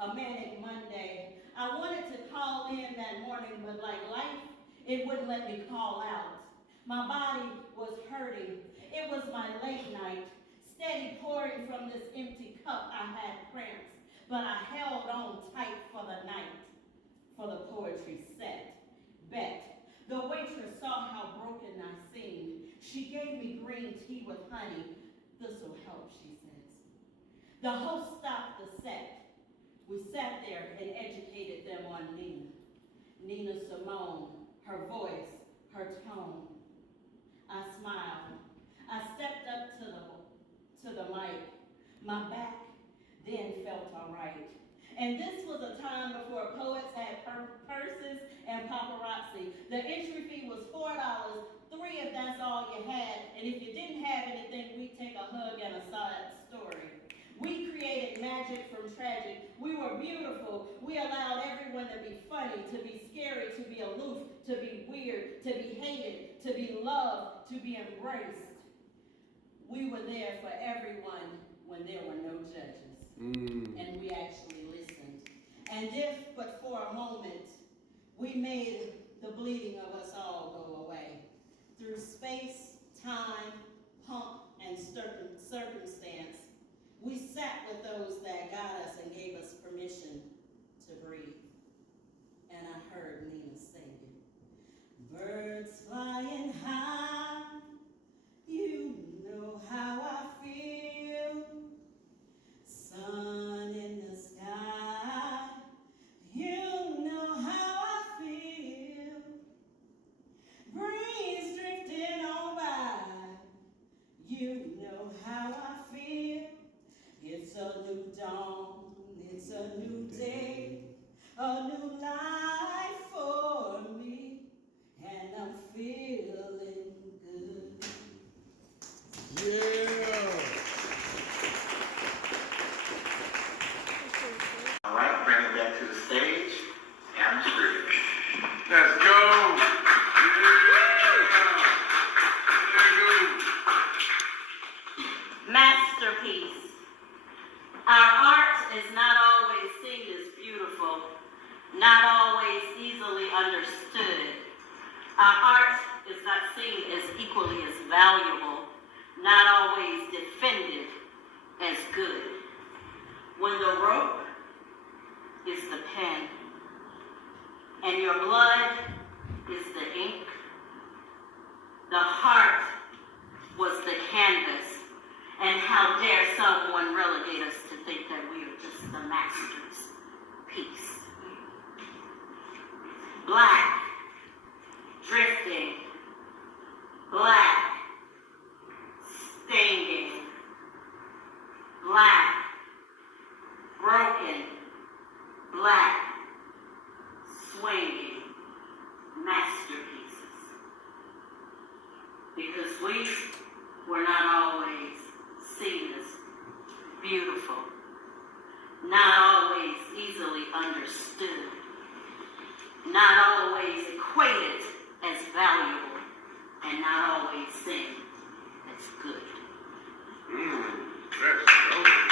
a manic Monday. I wanted to call in that morning, but like life, it wouldn't let me call out. My body was hurting. It was my late night, steady pouring from this empty cup. I had cramps, but I held on tight for the night, for the poetry set. Bet. The waitress saw how broken I seemed. She gave me green tea with honey. This'll help, she says. The host stopped the set. We sat there and educated them on Nina. Nina Simone, her voice, her tone. I smiled. I stepped up to the mic. My back then felt all right. And this was a time before poets had purses and paparazzi. The entry fee was $4, $3 if that's all you had. And if you didn't have anything, we'd take a hug and a sad story. We created magic from tragic. We were beautiful. We allowed everyone to be funny, to be scary, to be aloof, to be weird, to be hated, to be loved, to be embraced. We were there for everyone when there were no judges. And we actually listened. And if but for a moment, we made the bleeding of us all go away. Through space, time, pump, and circumstance, we sat with those that got us and gave us permission to breathe. And I heard Nina singing. Birds flying high, you know how I feel. Sun in the sky, you know how I feel. Breeze drifting on by, you know how I feel. It's a new dawn, it's a new day, a new life for me, and I'm feeling good. Yeah! All right, bring it back to the stage. And bridge. Let's go! Masterpiece. Our art is not always seen as beautiful, not always easily understood. Our art is not seen as equally as valuable, not always defended as good. When the rope is the pen, and your blood is the ink, the heart was the canvas. And how dare someone relegate us to think that we are just the master's piece. Black, drifting, black, stinging, black, broken, black, swinging, masterpieces. Because we were not always seen as beautiful, not always easily understood, not always equated as valuable, and not always seen as good. Let's go.